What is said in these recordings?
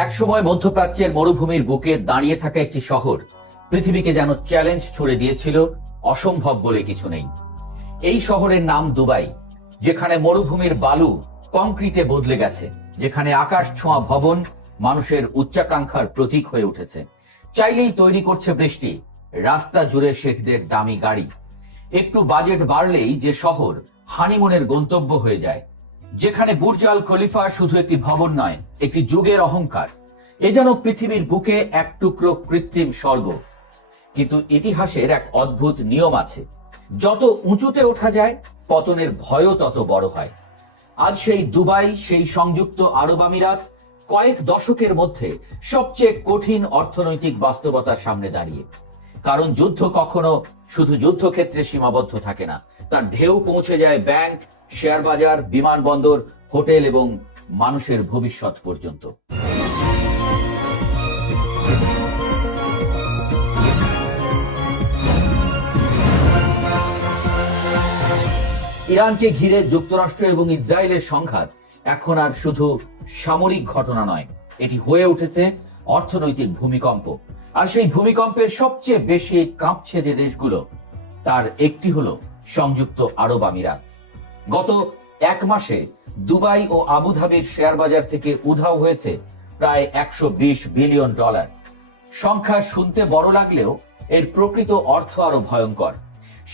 একসময় মধ্যপ্রাচ্যের মরুভূমির বুকে দাঁড়িয়ে থাকা একটি শহর পৃথিবীকে যেন চ্যালেঞ্জ ছুড়ে দিয়েছিল, অসম্ভব বলে কিছু নেই। এই শহরের নাম দুবাই, যেখানে মরুভূমির বালু কংক্রিটে বদলে গেছে, যেখানে আকাশ ছোঁয়া ভবন মানুষের উচ্চাকাঙ্ক্ষার প্রতীক হয়ে উঠেছে। চাইলেই তৈরি করছে বৃষ্টি, রাস্তা জুড়ে শেখদের দামি গাড়ি। একটু বাজেট বাড়লেই যে শহর হানিমুনের গন্তব্য হয়ে যায়, যেখানে বুর্জ আল খলিফা শুধু একটি ভবন নয়, একটি যুগের অহংকার। এ যেন পৃথিবীর বুকে এক টুকরো কৃত্রিম স্বর্গ। কিন্তু ইতিহাসের এক অদ্ভুত নিয়ম আছে, যত উঁচুতে ওঠা যায় পতনের ভয়ও তত বড় হয়। আজ সেই দুবাই, সেই সংযুক্ত আরব আমিরাত কয়েক দশকের মধ্যে সবচেয়ে কঠিন অর্থনৈতিক বাস্তবতার সামনে দাঁড়িয়ে। কারণ যুদ্ধ কখনো শুধু যুদ্ধক্ষেত্রে সীমাবদ্ধ থাকে না, তার ঢেউ পৌঁছে যায় ব্যাংক, শেয়ার বাজার, বিমানবন্দর, হোটেল এবং মানুষের ভবিষ্যৎ পর্যন্ত। ইরানকে ঘিরে যুক্তরাষ্ট্র এবং ইসরায়েলের সংঘাত এখন আর শুধু সামরিক ঘটনা নয়, এটি হয়ে উঠেছে অর্থনৈতিক ভূমিকম্প। আর সেই ভূমিকম্পের সবচেয়ে বেশি কাঁপছে যে দেশগুলো, তার একটি হলো সংযুক্ত আরব আমিরাত। গত এক মাসে দুবাই ও আবুধাবির শেয়ার বাজার থেকে উধাও হয়েছে প্রায় $120 বিলিয়ন। সংখ্যা শুনতে বড় লাগলেও এর প্রকৃত অর্থ আরো ভয়ঙ্কর।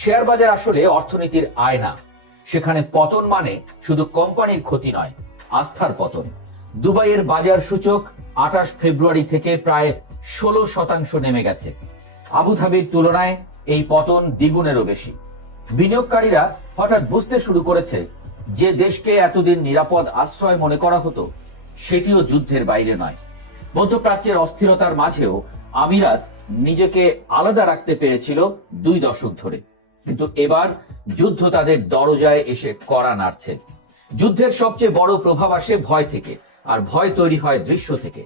শেয়ার বাজার আসলে অর্থনীতির আয়না। সেখানে পতন মানে শুধু কোম্পানির ক্ষতি নয়, আস্থার পতন। দুবাইয়ের বাজার সূচক 28 ফেব্রুয়ারি থেকে প্রায় 16% নেমে গেছে। আবুধাবির তুলনায় এই পতন দ্বিগুণেরও বেশি। বিনিয়োগকারীরা হঠাৎ বুঝতে শুরু করেছে যে দেশকে এতদিন নিরাপদ আশ্রয় মনে করা হতো, সেটিও যুদ্ধের বাইরে নয়। মধ্যপ্রাচ্যের অস্থিরতার মাঝেও আমিরাত নিজেকে আলাদা রাখতে পেরেছিল 2 দশক ধরে। কিন্তু এবার যুদ্ধ তাদের দরজায় এসে কড়া নাড়ছে। যুদ্ধের সবচেয়ে বড় প্রভাব আসে ভয় থেকে, আর ভয় তৈরি হয় দৃশ্য থেকে।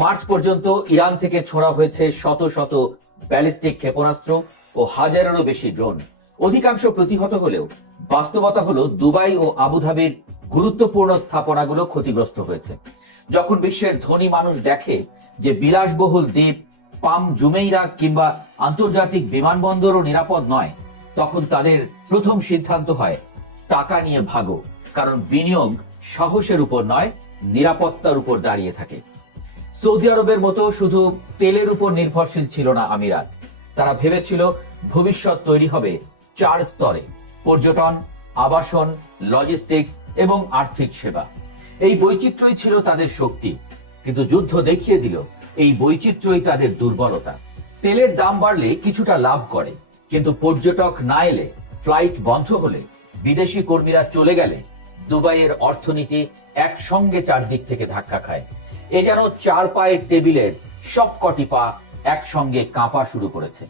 মার্চ পর্যন্ত ইরান থেকে ছোড়া হয়েছে শত শত ব্যালিস্টিক ক্ষেপণাস্ত্র ও হাজারেরও বেশি ড্রোন। অধিকাংশ প্রতিহত হলেও বাস্তবতা হলো দুবাই ও আবুধাবির গুরুত্বপূর্ণ স্থাপনাগুলো ক্ষতিগ্রস্ত হয়েছে। যখন বিশ্বের ধনী মানুষ দেখে যে বিলাসবহুল দ্বীপ, পাম জুমেইরা কিংবা আন্তর্জাতিক বিমানবন্দরও নিরাপদ নয়, তখন তাদের প্রথম সিদ্ধান্ত হয় টাকা নিয়ে ভাগো। কারণ বিনিয়োগ সাহসের উপর নয়, নিরাপত্তার উপর দাঁড়িয়ে থাকে। সৌদি আরবের মতো শুধু তেলের উপর নির্ভরশীল ছিল না আমিরাত। তারা ভেবেছিল ভবিষ্যৎ তৈরি হবে 4 স্তরে: পর্যটন, আবাসন, লজিস্টিক্স এবং আর্থিক সেবা। এই বৈচিত্র্যই ছিল তাদের শক্তি। কিন্তু যুদ্ধ দেখিয়ে দিল এই বৈচিত্র্যই তাদের দুর্বলতা। তেলের দাম বাড়লে কিছুটা লাভ করে, কিন্তু পর্যটক না এলে, ফ্লাইট বন্ধ হলে, বিদেশি কর্মীরা চলে গেলে দুবাইয়ের অর্থনীতি একসঙ্গে চারদিক থেকে ধাক্কা খায়। এ যেন 4 পায়ের টেবিলের সবকটি পা একসঙ্গে কাঁপা শুরু করেছে।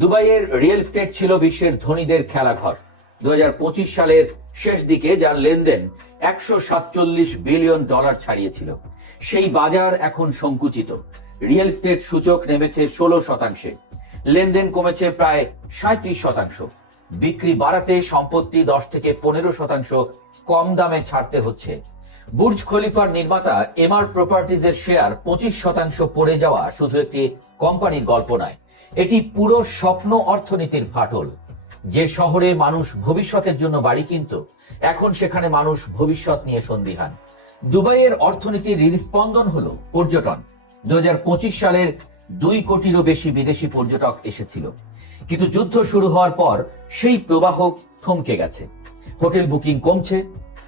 দুবাইয়ের রিয়েল এস্টেট ছিল বিশ্বের ধনীদের খেলাঘর। 2025 সালের শেষ দিকে যার লেনদেন $147 বিলিয়ন ছাড়িয়েছিল, সেই বাজার এখন সংকুচিত। রিয়েল এস্টেট সূচক নেমেছে 16%, লেনদেন কমেছে প্রায় 37%। বিক্রি বাড়াতে সম্পত্তি 10 থেকে 15% কম দামে ছাড়তে হচ্ছে। বুর্জ খলিফার নির্মাতা এমআর প্রপার্টিজের শেয়ার 25% পড়ে যাওয়া শুধু একটি কোম্পানির গল্প নয়, এটি পুরো স্বপ্ন অর্থনীতির ফাটল। যে শহরে মানুষ ভবিষ্যতের জন্য বাড়ি কিনত, এখন সেখানে মানুষ ভবিষ্যৎ নিয়ে সন্দিহান। দুবাইয়ের অর্থনীতির হৃদস্পন্দন হলো পর্যটন। 2025 সালের 2 কোটিরও বেশি বিদেশি পর্যটক এসেছিল। কিন্তু যুদ্ধ শুরু হওয়ার পর সেই প্রবাহ থমকে গেছে। হোটেল বুকিং কমছে,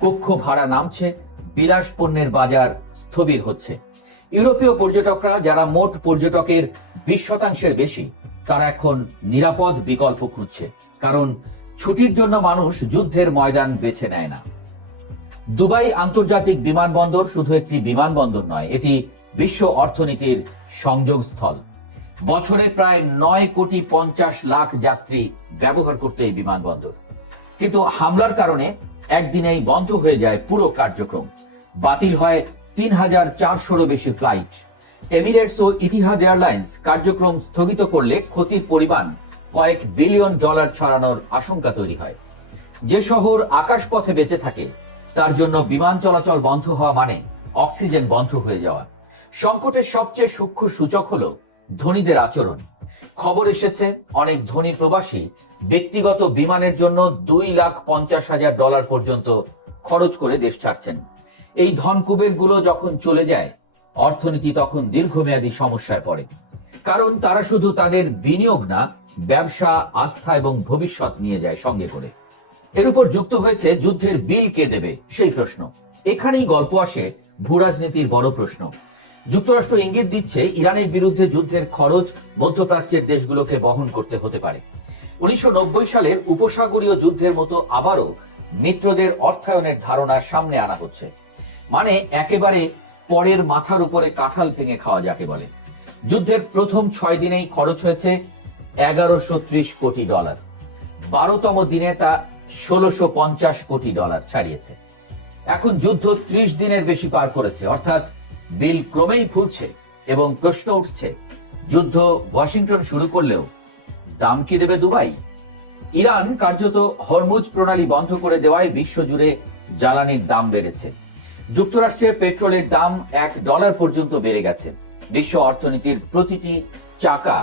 কক্ষ ভাড়া নামছে, বিলাস পণ্যের বাজার স্থবির হচ্ছে। ইউরোপীয় পর্যটকরা, যারা মোট পর্যটকের 20% বেশি, তারা এখন নিরাপদ বিকল্প খুঁজছে। কারণ ছুটির জন্য মানুষ যুদ্ধের ময়দান বেছে নেয় না। দুবাই আন্তর্জাতিক বিমানবন্দর শুধু একটি বিমানবন্দর নয়, এটি বিশ্ব অর্থনীতির সংযোগস্থল। বছরে প্রায় 9,50,00,000 যাত্রী ব্যবহার করতে এই বিমানবন্দর। কিন্তু হামলার কারণে একদিনেই বন্ধ হয়ে যায় পুরো কার্যক্রম। বাতিল হয় 3,400-রও বেশি ফ্লাইট। এমিরেটস ও ইতিহাদ এয়ারলাইন্স কার্যক্রম স্থগিত করলে ক্ষতির পরিমাণ কয়েক বিলিয়ন ডলার ছড়ানোর আশঙ্কা তৈরি হয়। যে শহর আকাশপথে বেঁচে থাকে, তার জন্য বিমান চলাচল বন্ধ হওয়া মানে অক্সিজেন বন্ধ হয়ে যাওয়া। সংকটের সবচেয়ে সূক্ষ্ম সূচক হলো ধনীদের আচরণ। খবর এসেছে অনেক ধনী প্রবাসী ব্যক্তিগত বিমানের জন্য $2,50,000 পর্যন্ত খরচ করে দেশ ছাড়ছেন। এই ধন কুবেরগুলো যখন চলে যায়, অর্থনীতি তখন দীর্ঘমেয়াদী সমস্যায় পড়ে। কারণ তারা শুধু তাদের বিনিয়োগ না, ব্যবসা, আস্থা এবং ভবিষ্যৎ নিয়ে যায় সঙ্গে করে। এর উপর যুক্ত হয়েছে যুদ্ধের বিল কে দেবে সেই প্রশ্ন। এখানেই গল্প আসে ভূরাজনীতির বড় প্রশ্ন। যুক্তরাষ্ট্র ইঙ্গিত দিচ্ছে ইরানের বিরুদ্ধে যুদ্ধের খরচ মধ্যপ্রাচ্যের দেশগুলোকে বহন করতে হতে পারে। 1990 সালের উপসাগরীয় যুদ্ধের মতো আবারও মিত্রদের অর্থায়নের ধারণা সামনে আনা হচ্ছে। মানে একেবারে পরের মাথার উপরে কাঁঠাল ভেঙে খাওয়া যাকে বলে। যুদ্ধের প্রথম 6 দিনেই খরচ হয়েছে $1130 কোটি। 12তম দিনে তা $1650 কোটি ছাড়িয়েছে। এখন যুদ্ধ 30 দিনের বেশি পার করেছে, অর্থাৎ বিল ক্রমেই ফুলছে এবং প্রশ্ন উঠছে, যুদ্ধ ওয়াশিংটন শুরু করলেও দাম কি দেবে দুবাই? ইরান কার্যত হরমুজ প্রণালী বন্ধ করে দেওয়ায় বিশ্বজুড়ে জ্বালানির দাম বেড়েছে। যুক্তরাষ্ট্রে পেট্রোলের দাম $1 পর্যন্ত বেড়ে গেছে। বিশ্ব অর্থনীতির প্রতিটি চাকা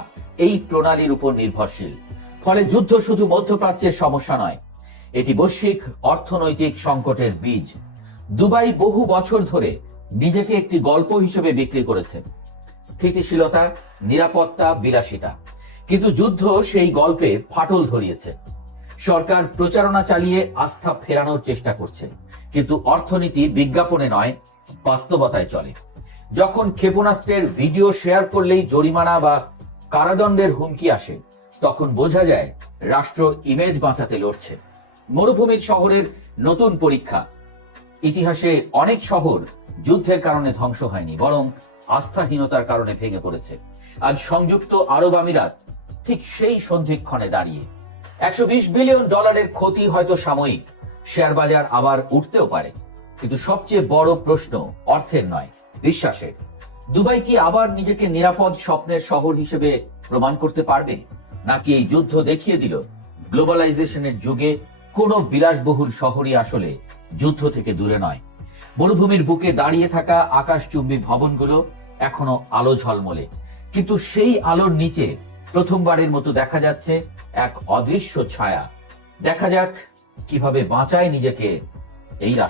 এই প্রণালীর উপর নির্ভরশীল। ফলে যুদ্ধ শুধু মধ্যপ্রাচ্যের সমস্যা নয়, এটি বৈশ্বিক অর্থনৈতিক সংকটের বীজ। দুবাই বহু বছর ধরে নিজেকে একটি গল্প হিসেবে বিক্রি করেছে, স্থিতিশীলতা, নিরাপত্তা, বিলাসিতা। কিন্তু যুদ্ধ সেই গল্পে ফাটল ধরিয়েছে। সরকার প্রচারণা চালিয়ে আস্থা ফেরানোর চেষ্টা করছে, কিন্তু অর্থনীতি বিজ্ঞাপনে নয়, বাস্তবতায় চলে। যখন ক্ষেপণাস্ত্রের ভিডিও শেয়ার করলেই জরিমানা বা কারাদণ্ডের হুমকি আসে, তখন বোঝা যায় রাষ্ট্র ইমেজ বাঁচাতে লড়ছে। মরুভূমির শহরের নতুন পরীক্ষা। ইতিহাসে অনেক শহর যুদ্ধের কারণে ধ্বংস হয়নি, বরং আস্থাহীনতার কারণে ভেঙে পড়েছে। আজ সংযুক্ত আরব আমিরাত ঠিক সেই সন্ধিক্ষণে দাঁড়িয়ে। $120 বিলিয়ন ক্ষতি হয়তো সাময়িক, শেয়ার বাজার আবার উঠতেও পারে, কিন্তু সবচেয়ে বড় প্রশ্ন অর্থের নয়, বিশ্বাসের। দুবাই কি আবার নিজেকে নিরাপদ স্বপ্নের শহর হিসেবে প্রমাণ করতে পারবে, নাকি এই যুদ্ধ দেখিয়ে দিল গ্লোবালাইজেশনের যুগে কোনো বিলাসবহুল শহরই আসলে যুদ্ধ থেকে দূরে নয়? মরুভূমির বুকে দাঁড়িয়ে থাকা আকাশচুম্বী ভবনগুলো এখনো আলো ঝলমলে, কিন্তু সেই আলোর নিচে প্রথমবারের মতো দেখা যাচ্ছে এক অদৃশ্য ছায়া। দেখা যাক কিভাবে বাঁচায় নিজেকে এই রাষ্ট্র।